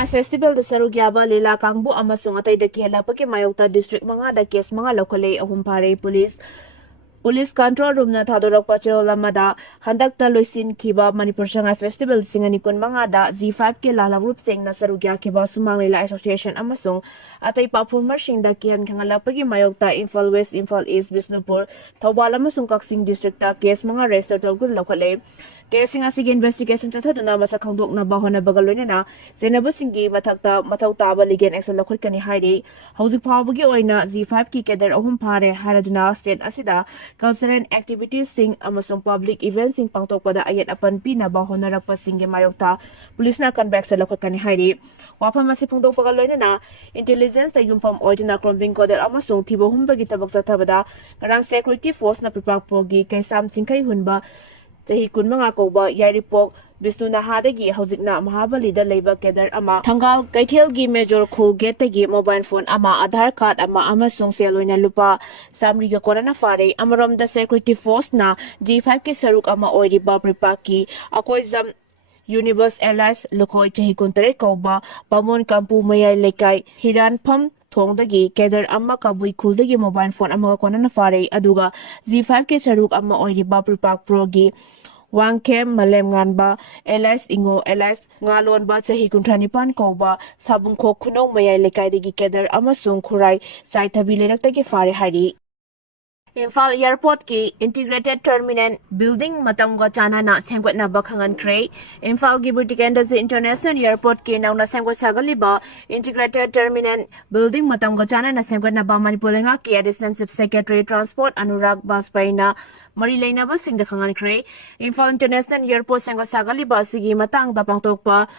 Sangai Festival da Saruk yaba lila kangbu amasung atay da kihalapaki mayokta district mga da kes mga lokale ahum pare Police Control Room na thadorok pachero lamada handakta loisin kiba Manipur Sangai Festival singanikon mga da Z5 ke lalang group sing na sarugya kiba sumang lila association amasung atay performer sing da kihan kangalapagi mayokta Imphal West, Imphal East, Bisnupur, Thawbal amasung Kaksing district ta kes mga register tawgul lokale Kaya sige investigation chathaduna masa khangdok na bahon na bagaloy na Singbu Singgi mathakta mathaw taba ligen action lakhot kani haidi hauzik phawbagi oina Z5 ki keder ahum phare haraduna state asida cultural activities sing amasung public events sing pangtokpada ayat apan pi na bahon na rakpa singge mayokta police na kanbek sa lakhot kani haidi wapam masi phangdok bagaloy na intelligence ta yumpam oidina krombing koder amasung thibo humbagi tabak chathabada karang security force na pipak pogi kaisam singkai hunba Tahi kun mga kauba Yaripok Bisnu Nahadagi Hauzikna Mahabali da Labor Kedar Ama Thangal Kaithel gi Major Khul Gate gi mobile phone ama Aadhar card ama amasung seloina lupa Samri ga korana fare amarom da security force na G5 ke Saruk ama oiriba pripaki akoi zam Universe Allies Lokoi Chahi Kuntare Kauba Pamon Kampu Mayai Lekai Hiran Pham Thongdagi Kedar Amma Kabui Kuldagi mobile phone ama konana fare aduga Z5 ke Saruk ama oiriba pripak progi Wangkem Malem Nganba Allies Ingo Allies Ngalon ba Chahi Kunthanipan Kauba Sabungkho Khuno Mayai Lekai dagi Kedar amasung Khurai Saithabi Lenaktagi fare hari Imphal Airport ki Integrated Terminal Building matamga chana na sengwat na bakhangan kre Imphal gi Butikenda International Airport ki nauna sengwat sagaliba Integrated Terminal Building matamga chana na sengwat na ba Manipulenga ki Additional Chief Secretary Transport Anurag Baspai na marilaina ba singda khangan kre Imphal International Airport sengwat sagaliba sigi matang da pangtokpa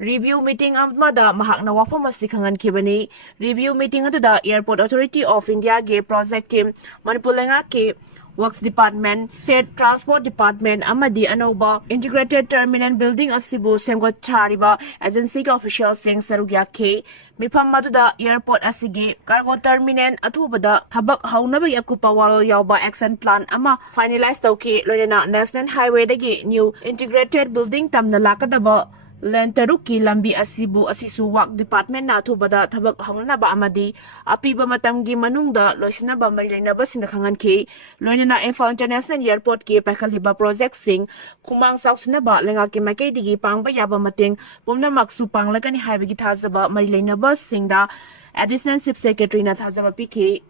Review meeting amada mahak na wapam masikhangan kibani review meeting aduda Airport Authority of India ge project team Manipulenga ke Works Department State Transport Department amadi anoba Integrated Terminal Building asibu semgot chariba agency ka official sing sarugya ke mifam maduda airport asige cargo terminal athubada thabak haunaba yakupa Warol yawba action plan ama finalize tawke loina national highway dagi new integrated building tamna lakadaba Lentaruki lambi asibu asisu wak department na thubada thabak haunana ba amadi apiba matamgi manungda loisina ba marilena ba sindakhangan ke loinana Imphal International Airport ke pakhaliba project sing khumang sausina ba lenga ke makai digi pangba yaba mateng pomna maksu panglakani haibagi thazaba marilena ba singda additional chief secretary na thazaba pk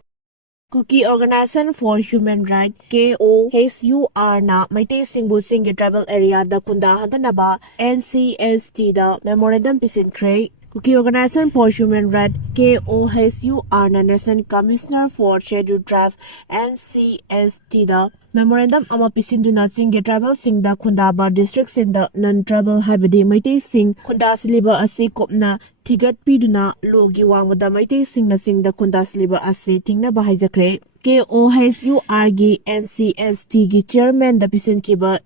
Kuki Organization for Human Rights KOHUR na Meitei Singbu Singgi tribal area da kunda hantanaba NCST da memorandum pisin kre Kuki Organization for Human Rights KOHUR na National Commissioner for Scheduled Tribe NCST da memorandum ama pisinduna Singgi tribal sing da kunda ba district sin da non-tribal habidi Meitei Sing kunda siliba asi kopna Tigat piduna logi wangwada Meitei Sing na sing da kunda siliba asi tingna bahaijakre KOHUR gi NCST gi chairman da pisin kiba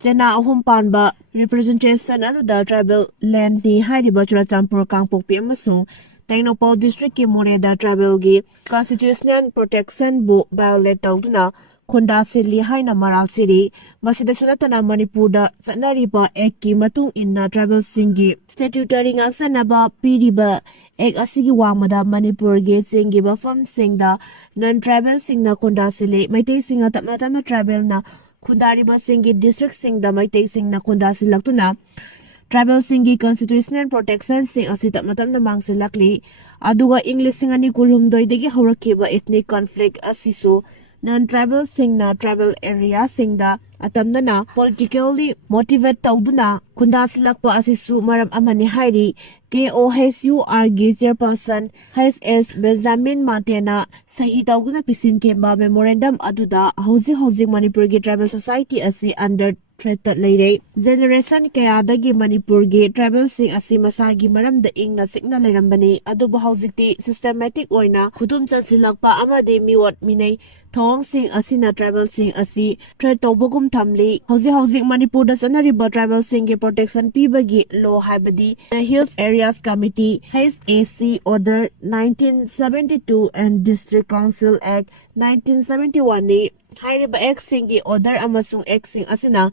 Jana ahum panba representation adu da tribal land ni hairiba Churachampur Kangpokpi amasung Tengnopal district ki Moreda tribal gi constitutional protection bu violate tawduna Khunda Sili haina Maral City masida sunatana Manipur da sanariba ek ki matung inna tribal Singgi statutory ngaksanaba piriba ek asigi wangmada Manipur ge Singgi bafam singda non tribal singna Khunda Sili Meitei singa tapmatama tribal na Khundariba Singgi district singda Meitei singna Khunda Silaktuna Tribal Singgi constitutional protection sing asita matam na mangsilakli aduga English singani kulhumdoi degi hawrakiba ethnic conflict asisu non-tribal singna tribal area singda atamdana politically motivate tawduna kunda silakpa asisu maram amani hairi KOHUR gi chairperson HS Benjamin Matena sahi tawguna pisin kemba memorandum aduda hauzi Manipur gi tribal society asi under threat leire generation kaya dagi Manipur gi tribal sing asi masagi maram da ingna signal lerambani aduba hauzikti systematic oina khudum chansilakpa amade miwat minei Thong sing asina tribal sing asi threat tawbugum thamli hauzi Manipur da sanariba tribal sing ge protection pibagi law haibadi the Hills Areas Committee HAC Order 1972 and District Council Act 1971 ni hairiba X sing ge order amasung X sing asina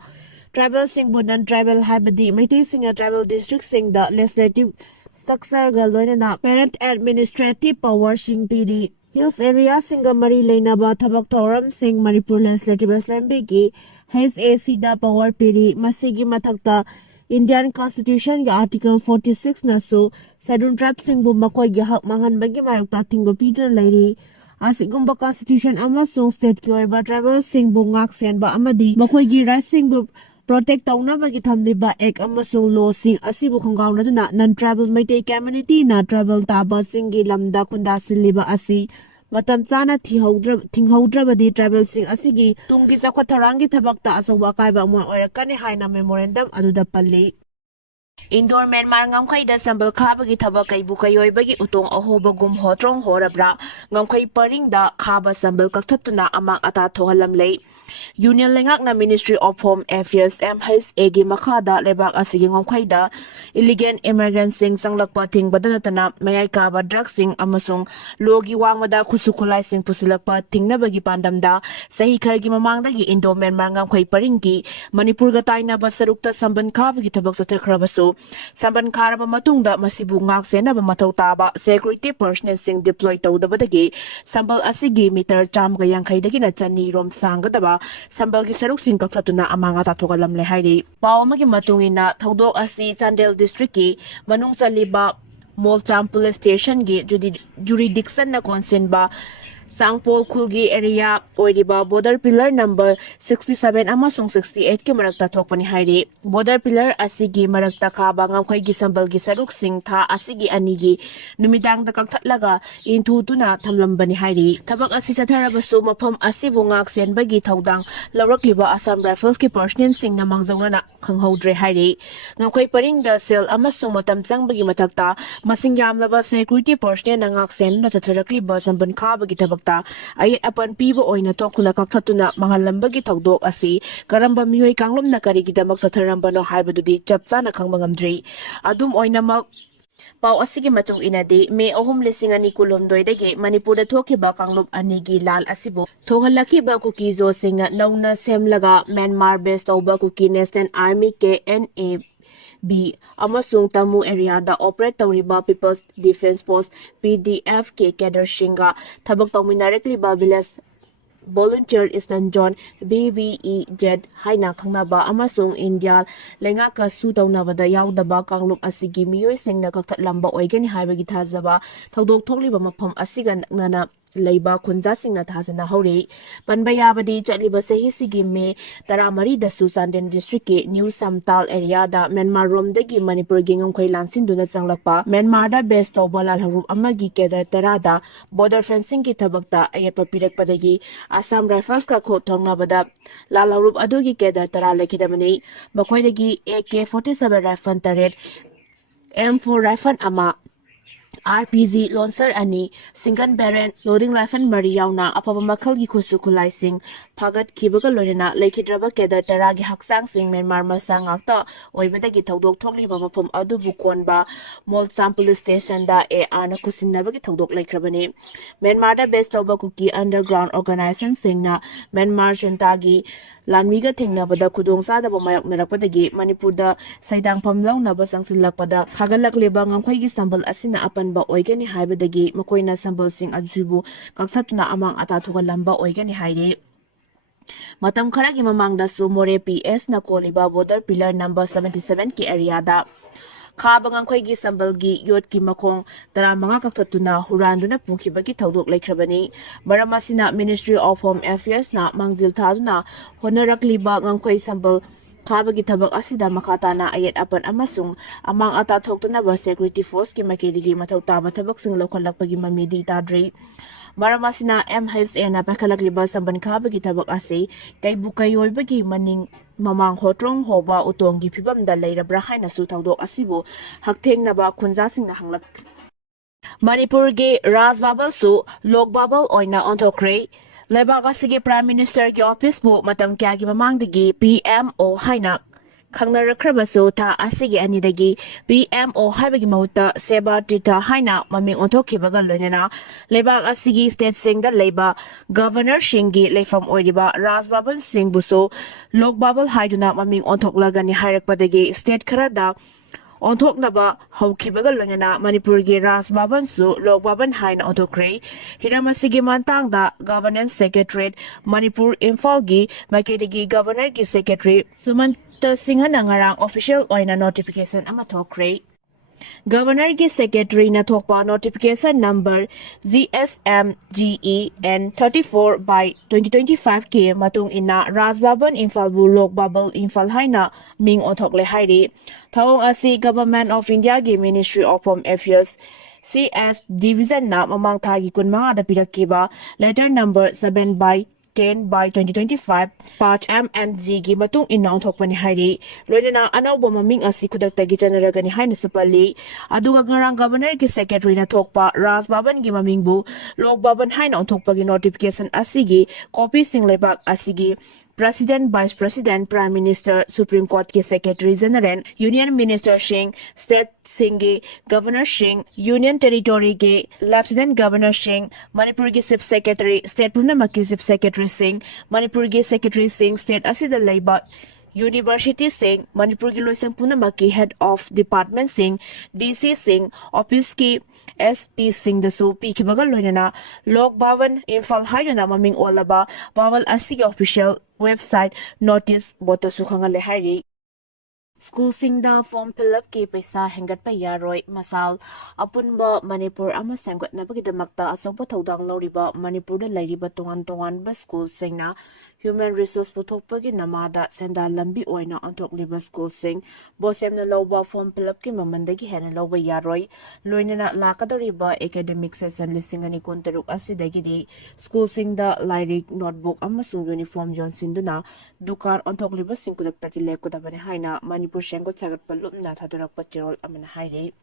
Tribal Singbu non-tribal habadi Meitei Singa tribal district Singda legislative structure galloina parent administrative power Singpidi Hills area single Mari Lainaba Tabak Toram Sing Manipur legislative Assembly HAC da power pidi Masigi Matakta Indian Constitution Article 46 nasu Sadun Trap Singbu Makoi Hak Mangan Bagi Mayukta Tingo Peter Lady Asigumba Constitution Amasung State Kyoiba Tribal Singbu Ngak Senba Amadi Makoi Right Singbu Protect Taunabagi Tamliba Ek Amasung Law Sing Asibu Kongauna non-tribal Meitei community na tribal Taba Singgi Lamda Kunda Siliba Asi Matam Sana Tinghodrabadi tribal sing Asigi Tungi Sakwatarangi Tabakta Asawa Kaiba Mo Orakani Haina Memorandum Aduda Pali Indoor Myanmar Ngamkhaida Sambal Khabagi Thabak Kai Bukayoibagi Utong Ahobagum Hotrong Horabra Ngamkhai Paringda Khaba Sambal Kaktatuna Amang Ata Thohalam Lay Union Lengak na Ministry of Home Affairs MHA gi Makhada Lebak Asigi Ngamkhaida Illegal Immigrant Sing Sanglakpa Ting Badanatana Mayai Kaba Drug Sing Amasung Logi Wangmada Kusukulai Sing Pusilakpa Tingnabagi Pandamda Sahi Khargi Mamangdagi Indo Myanmar Ngamkhai Paringgi Manipur ga tainaba Sarukta Samban Khabagi Thabak Sathrabasu Samban Kharaba Matungda Masibu Ngak Senaba Mathau Taba Security Personnel Sing deploy tawdabadagi Sambal Asigi meter cham ga yankhaidagi na chani rom sangadaba Sambal gi Saruk Sing Kakatuna Amanga Tathogalam le hairi Paw amagi matungina Thodok Asi Chandel District ki Manung Saliba Moltam Police Station gi jurisdiction na consent ba Sangpol Kulgi area oidiba border pillar number 67 amasung 68 ki marakta thokpani hairi border pillar asigi marakta khaba ngamkhai gi sambal gi Saruk Sing tha asigi anigi numidang da kakthatlaga intu tuna thamlambani hairi thabak asi satharabasu mafam asibu ngak senbagi thodang lawrakliba Assam Rifles ki personnel sing na mangjauna khanghodre hairi ngamkhai paring da sel amasung matam changbagi mathakta masing yamlaba security personnel na ngak sen na chatharakliba samban khaba gi Ayat apan pibo oina tokula kaktatuna mangalambagi tawdok asi karamba miyoy kanglom na karigidamak sa tharambano haibadudi chapsa na kang mangamdri. Adum oina Pau asigi matung inadi May 2012 Manipur da thokiba kanglom anigi lal asibo thohalakiba Kuki zo singa nauna semlaga Myanmar based tawba Kuki National Army KNA B amasung tamu area da operate tawriba People's Defense Force PDF ke cadre shinga thabak tawminarekli ba village volunteer Eastern John BBEZ haina khangnaba amasung India lengaka su tawnabada yaudaba kanglum asigi miyoy singna kaktatlamba oigani haibagi thazaba thodok thokliba mafam asiga nana Leiba Kunza Singna Thasana Hori Panbayabadi Chatliba Sahi Sigi Me Taramari da Susanden District New Samtal area da Myanmar Rom dagi Manipur gingam khoi lansin duna changlakpa Myanmar da best tawbalal harup amagi kedar tarada border fencing ki thabakta ayapa pirakpadagi Assam Rifles ka kho thongnabada lal harup adugi kedar tara lekhidamani bakhoidagi AK-47 rifle taret M4 rifle ama RPG launcher ani single barrel loading rifle mari yauna apaba makhal gi khusukulai sing phagat khibaga loina lekhidraba kedar taragi haksang sing Myanmar masang akta oibada gi thodok thokliba mafam adu bukonba Molsam police station da AR na kusinaba gi thodok lekrabani Myanmar da best of Kuki underground organization singna Myanmar chuntagi Lanwiga Tingnabada Kudong Sada Mayak Narapadagi, Manipur da Saidang Pamlaw na basang silakpada, Kagalak Libang ang Kway Sambal Asina Apan ba Oigani Haibadagi, Makoy na Sambal Sing Adjubu, Kagsatuna Amang Atatugalamba Oigani Haide. Matam Karagi Mamang da Sumore PS na Koliba border pillar number 77 ki area da. Khabang ang Kway Sambalgi Yot ki Makong tara mga kaktatuna huranduna pungkibagi tawdok lekrabani Maramasina Ministry of Home Affairs na mangzil taduna honorakliba ang Kway Sambal Khabagi tabak asida makata na ayat apan amasung amang atathok na ba security force ki makidigi mataw tama tabak sing lokalak pagi mamidi tadre Maramasina MHA na pakalagliba samban Khabagi tabak asi kay bukayoy bagi maning Mamang hotrong hoba utong gi phibam da leirabra haina su tawdok asibo haktheng na ba khunja sing na hanglak Manipur ge Raj Babal su Lok Babal oina ontokre Lebak asigi Prime Minister ki office bu matam kya gi mamang digi PMO haina Khangnarakhrabasу tha asigi anidagi PMO haibagi mahuta Seba Tita haina maming onthokhibaga loinana lebak asigi state singda leba Governor Singgi leifam oiriba Rajbaban Singbusu Lokbabal haiduna maming onthoklagani hairakpadagi state kharada onthoknaba haukibaga loinana Manipurgi Rajbabansu Lokbaban haina onthokre hiramasigi mantangda Governance Secretariat Manipur Imphal-gi Makedagi Governor gi Secretary Sumanta Singhana ngarang official oina notification ama thokre Governor ki Secretary na thokpa notification number GSMGEN 34 by 2025 ki matung ina Rajbaban Imphal bu Lokbabal Imphal haina ming othokle hairi thawong asi Government of India ki Ministry of Home Affairs CS Division na mamang thagi kunmanga da pirakiba letter number 7 by 10 by 2025 part M and Z gi matung inaw thokpani hairi loinana anawbo maming asi khudaktagi janaragani haina supali aduga ngarang governor ki secretary na thokpa Rajbaban gi mamingbu Lokbaban haina onthokpagi notification asigi copy singlebak asigi President, Vice President, Prime Minister, Supreme Court के Secretary General, Union Minister Singh, State Singgi, Governor Singh, Union Territory के Lieutenant Governor Singh, Manipur के Chief Secretary, State पुनमक के Chief Secretary Singh, Manipur के Secretary Singh, State असिदा लैबा University Singh, Manipur की लोइसंग पुनमक की Head of Department Singh, DC Singh, Office की SP Singh दसु पीखिबगा लोइना Lokbaban Imphal हाइना ममिंग ओलबा Bawal असि official website notice botasu khangale hairi School singda form fill up ki paisa hengat pa yaroi masal apunba Manipur ama samgat na bagidamakta asokpa thodang loriba Manipur da lairiba tongan ba school singna Human Resource puthokpagi namada senda lambi oina antokliba school sing bosemna loba form fill up ki mamandagi hena loba yaroi loinana lakadoriba academic session listingani kontaruk asidagi di school singda lairik notebook amasung uniform jonsinduna dukan antokliba singkudak tati lekudabane haina Manipur Shengot Sagat Palup na Tadurak Patirol Aman Hairi.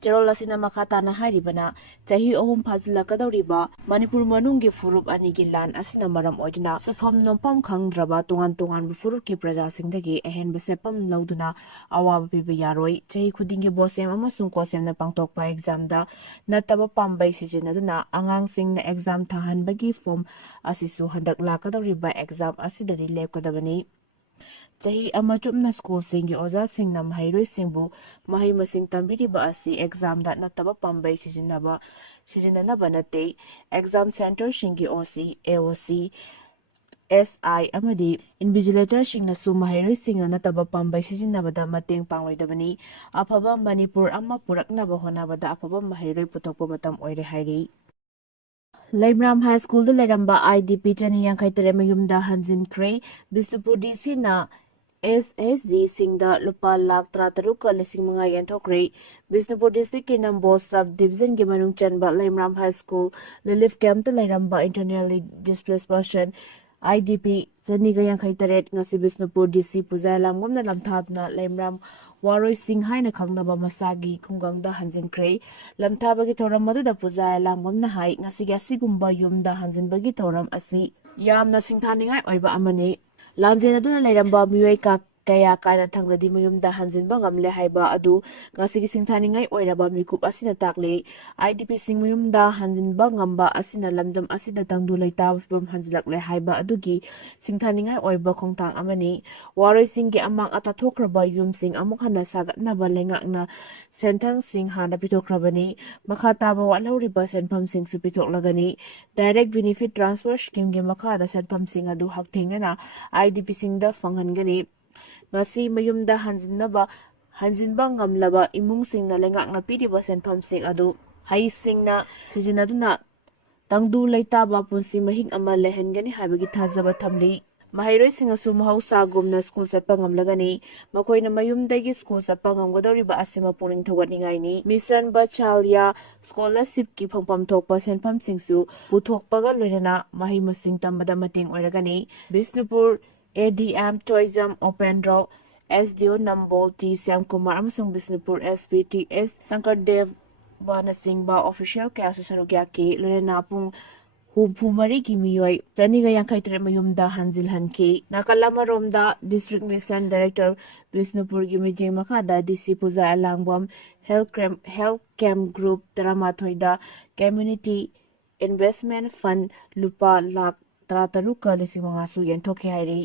Cherol asina makata na hairi bana chahi ohum phajla kadoriba Manipur manunggi furup anigi lan asina maram oidina sufam nompam khangdraba tungan furup ki praja singdagi ahen besepam lauduna awaba piba yaroi chahi khudingi bosem amasung kosem na pangtokpa exam da nataba pambai sijinaduna angang singna exam thahanbagi form asisu handak lakadoriba exam asidadi lepkadabani Chahi amachupna school singi oza singnam hairoi singbu mahi masing tambiriba asi exam da nataba pambai sizinanaba nate exam center singi OC AOC SI amadi invigilator singna su mahairoi singna nataba pambai sizinabada mateng pangloidabani afaba Manipur amma puraknaba honabada afaba mahairoi putokpa matam oire hairi Laimram High School da leramba IDP chani yankai tere mayumda hanjin kre Bisnupur DC na SSD singda lupa lakh trataruk lising mga yentokre Bisnupur District ki Nambo Sub Division ki manung chanba Laimram High School Lilif Camp da leramba internally displaced person IDP chani ga yankai taret ngasi Bisnupur DC puzay lamgom na lamthab na Laimram Waroi Singh haina khangnaba masagi khungangda hanjinkre lamthabagi thoram maduda puzay lamgom na hai ngasi asigumba yumda hanjinbagi thoram asi yamna singthaningai oiba amani lanjena duna leiramba miwei ka kaya kana thangladi mayumda hanjinba ngamle haiba adu ngasigi singthaningai oiraba mikup asina takle IDP sing mayumda hanjinba ngamba asina lamdam asida tangdu leita bam hanjilakle haiba adugi singthaningai oiba khongtang amani waroi singgi amang atathokraba yum sing amuk hana sagatnaba lengakna senthang sing hana pitokrabani makhataba walhoriba senpham sing su pitoklagani direct benefit transfer scheme ge makhada senpham sing adu hakthengana IDP sing da fanghangani ngasi mayumda hanjinba ngamlaba imung singna lengakna piriba senpham sing adu hai singna sijinaduna tangdu leitaba punsi mahing ama lehengani habagi thajaba thamli mahairoi singasu mahausa gumna school satpa ngamlagani makoina mayumdagi school satpa ngamgodoriba asima puning thawatningai ni mission bachalya scholarship ki phangpam thokpa senpham singsu puthokpaga loinana mahi masing tambada mating oiragani Bisnupur ADM Tourism Open Draw SDO Nambol T Syam Kumar amasung Bisnupur SPTS Sankar Dev Bana Singh ba official kaya sa Saruk yaki loinana pung ꯍꯨꯝꯐꯨꯃꯔꯤꯒꯤ ꯃꯤꯑꯣꯏ 253 ꯃꯌꯨꯝꯗ ꯍꯟꯖꯤꯜꯍꯟꯈꯤ꯫ ꯅꯥꯀꯜ ꯑꯃꯔꯣꯝꯗ district mission director ꯕꯤꯁꯅꯨꯄꯨꯔꯒꯤ ꯃꯤꯠꯌꯦꯡ ꯃꯈꯥꯗ DC ꯄꯨꯖꯥ ꯑꯂꯥꯡꯕꯝ health camp group 13ꯗ ꯀꯝꯃ꯭ꯌꯨꯅꯤꯇꯤ ꯏꯟꯚꯦꯁꯠꯃꯦꯟꯠ ꯐꯟꯗ ꯂꯨꯄꯥ ꯂꯥꯈ 13,500,000 ꯁꯨ ꯌꯦꯟꯊꯣꯛꯈꯤ ꯍꯥꯏꯔꯤ꯫